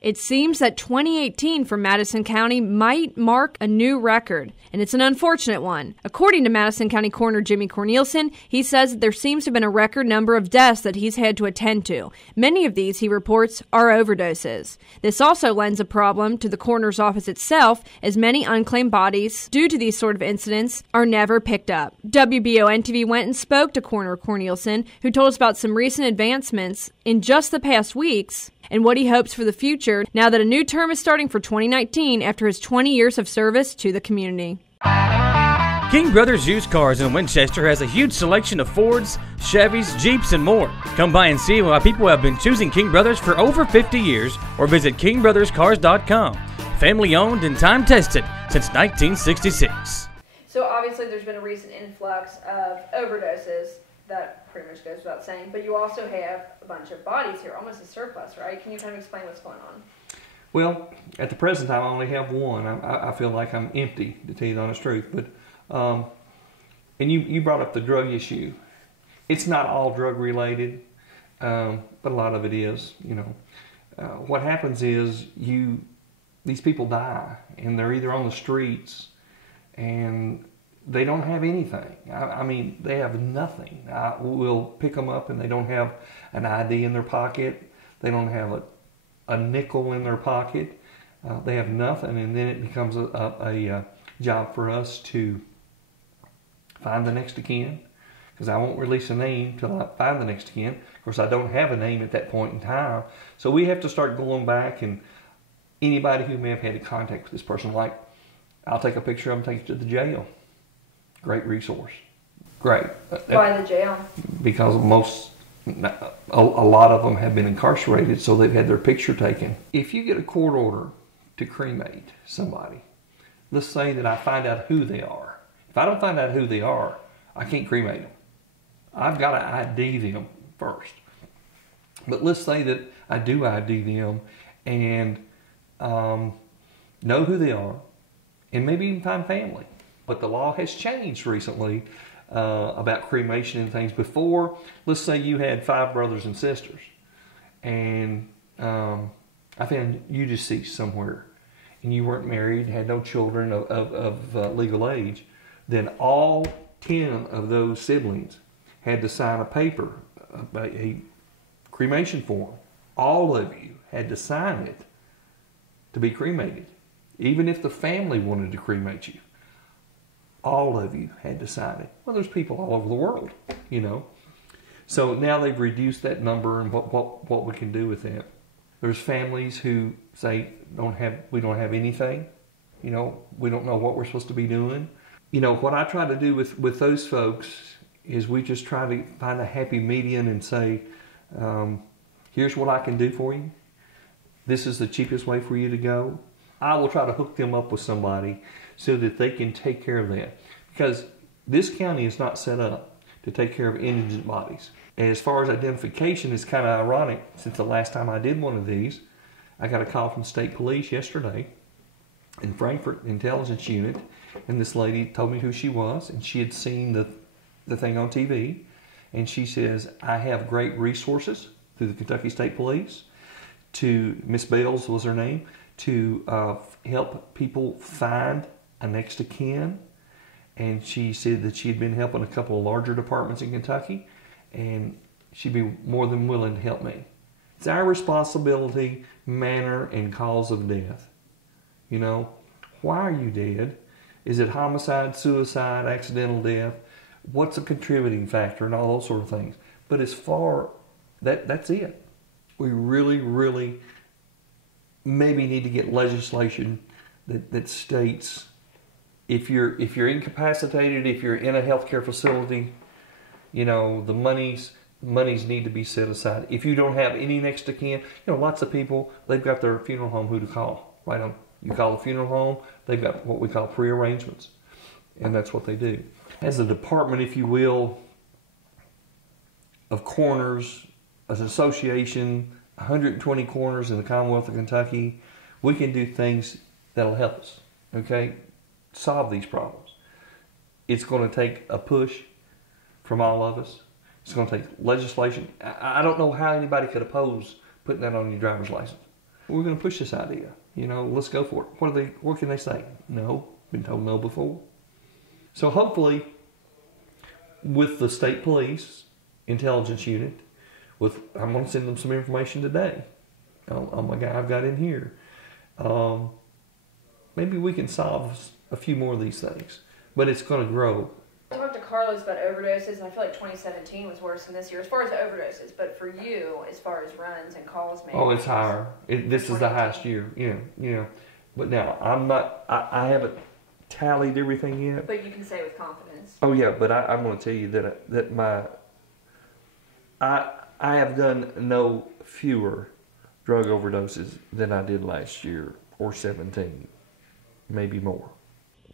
It seems that 2018 for Madison County might mark a new record, and it's an unfortunate one. According to Madison County Coroner Jimmy Cornelison, he says that there seems to have been a record number of deaths that he's had to attend to. Many of these, he reports, are overdoses. This also lends a problem to the coroner's office itself, as many unclaimed bodies, due to these sort of incidents, are never picked up. WBON-TV went and spoke to Coroner Cornelison, who told us about some recent advancements in just the past weeks and what he hopes for the future now that a new term is starting for 2019 after his 20 years of service to the community. King Brothers Used Cars in Winchester has a huge selection of Fords, Chevys, Jeeps, and more. Come by and see why people have been choosing King Brothers for over 50 years or visit kingbrotherscars.com. Family owned and time tested since 1966. So obviously there's been a recent influx of overdoses. That pretty much goes without saying. But you also have a bunch of bodies here, almost a surplus, right? Can you kind of explain what's going on? Well, at the present time, I only have one. I feel like I'm empty, to tell you the honest truth. But and you brought up the drug issue. It's not all drug related, but a lot of it is. You know, what happens is these people die, and they're either on the streets, and they don't have anything. I mean, they have nothing. We'll pick them up and they don't have an ID in their pocket. They don't have a nickel in their pocket. They have nothing, and then it becomes a job for us to find the next of kin, because I won't release a name till I find the next of kin. Of course, I don't have a name at that point in time. So we have to start going back, and anybody who may have had contact with this person, like, I'll take a picture of them, take it to the jail. Great resource. Great. Why the jail? Because a lot of them have been incarcerated, so they've had their picture taken. If you get a court order to cremate somebody, let's say that I find out who they are. If I don't find out who they are, I can't cremate them. I've got to ID them first. But let's say that I do ID them and know who they are, and maybe even find family. But the law has changed recently about cremation and things. Before, let's say you had 5 brothers and sisters, and I found you deceased somewhere, and you weren't married, had no children of legal age, then all 10 of those siblings had to sign a paper, a cremation form. All of you had to sign it to be cremated, even if the family wanted to cremate you. All of you had to sign it. Well, there's people all over the world, you know. So now they've reduced that number and what we can do with that. There's families who say we don't have anything. You know, we don't know what we're supposed to be doing. You know, what I try to do with those folks is we just try to find a happy median and say, here's what I can do for you. This is the cheapest way for you to go. I will try to hook them up with somebody so that they can take care of that. Because this county is not set up to take care of indigent bodies. And as far as identification, it's kind of ironic. Since the last time I did one of these, I got a call from state police yesterday in Frankfort Intelligence Unit, and this lady told me who she was, and she had seen the thing on TV, and she says, I have great resources through the Kentucky State Police, to Miss Bales was her name, to help people find a next of kin. And she said that she had been helping a couple of larger departments in Kentucky, and she'd be more than willing to help me. It's our responsibility, manner, and cause of death. You know, why are you dead? Is it homicide, suicide, accidental death? What's a contributing factor, and all those sort of things. But as far, that's it. We really, really maybe need to get legislation that states if you're incapacitated, if you're in a healthcare facility, you know, the monies need to be set aside. If you don't have any next of kin, you know, lots of people, they've got their funeral home who to call. Right on. You call the funeral home, they've got what we call pre-arrangements, and that's what they do. As a department, if you will, of coroners, as an association, 120 coroners in the Commonwealth of Kentucky, we can do things that'll help us, okay? Solve these problems. It's going to take a push from all of us. It's going to take legislation. I don't know how anybody could oppose putting that on your driver's license. we're going to push this idea. Let's go for it. What can they say? No. Been told no before. So hopefully, with the state police intelligence unit, I'm going to send them some information today on my guy I've got in here. Maybe we can solve a few more of these things, but it's going to grow. I talked to Carlos about overdoses, and I feel like 2017 was worse than this year as far as overdoses. But for you, as far as runs and calls, maybe. Oh, it's higher. This is the highest year. Yeah. But now I haven't tallied everything yet. But you can say with confidence. Oh yeah, but I'm going to tell you that I have done no fewer drug overdoses than I did last year or 17, maybe more.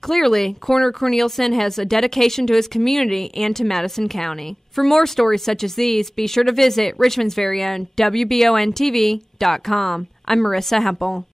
Clearly, Coroner Cornelison has a dedication to his community and to Madison County. For more stories such as these, be sure to visit Richmond's very own WBONTV.com. I'm Marissa Hempel.